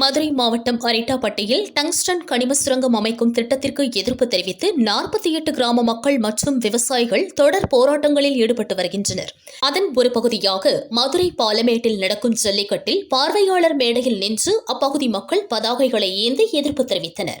மதுரை மாவட்டம் அரிட்டாப்பட்டியில் டங்ஸ்டன் கனிம சுரங்கம் அமைக்கும் திட்டத்திற்கு எதிர்ப்பு தெரிவித்து நாற்பத்தி எட்டு கிராம மக்கள் மற்றும் விவசாயிகள் தொடர் போராட்டங்களில் ஈடுபட்டு வருகின்றனர். அதன் ஒரு பகுதியாக மதுரை பாலமேட்டில் நடக்கும் ஜல்லிக்கட்டில் பார்வையாளர் மேடையில் நின்று அப்பகுதி மக்கள் பதாகைகளை ஏந்தி எதிர்ப்பு தெரிவித்தனர்.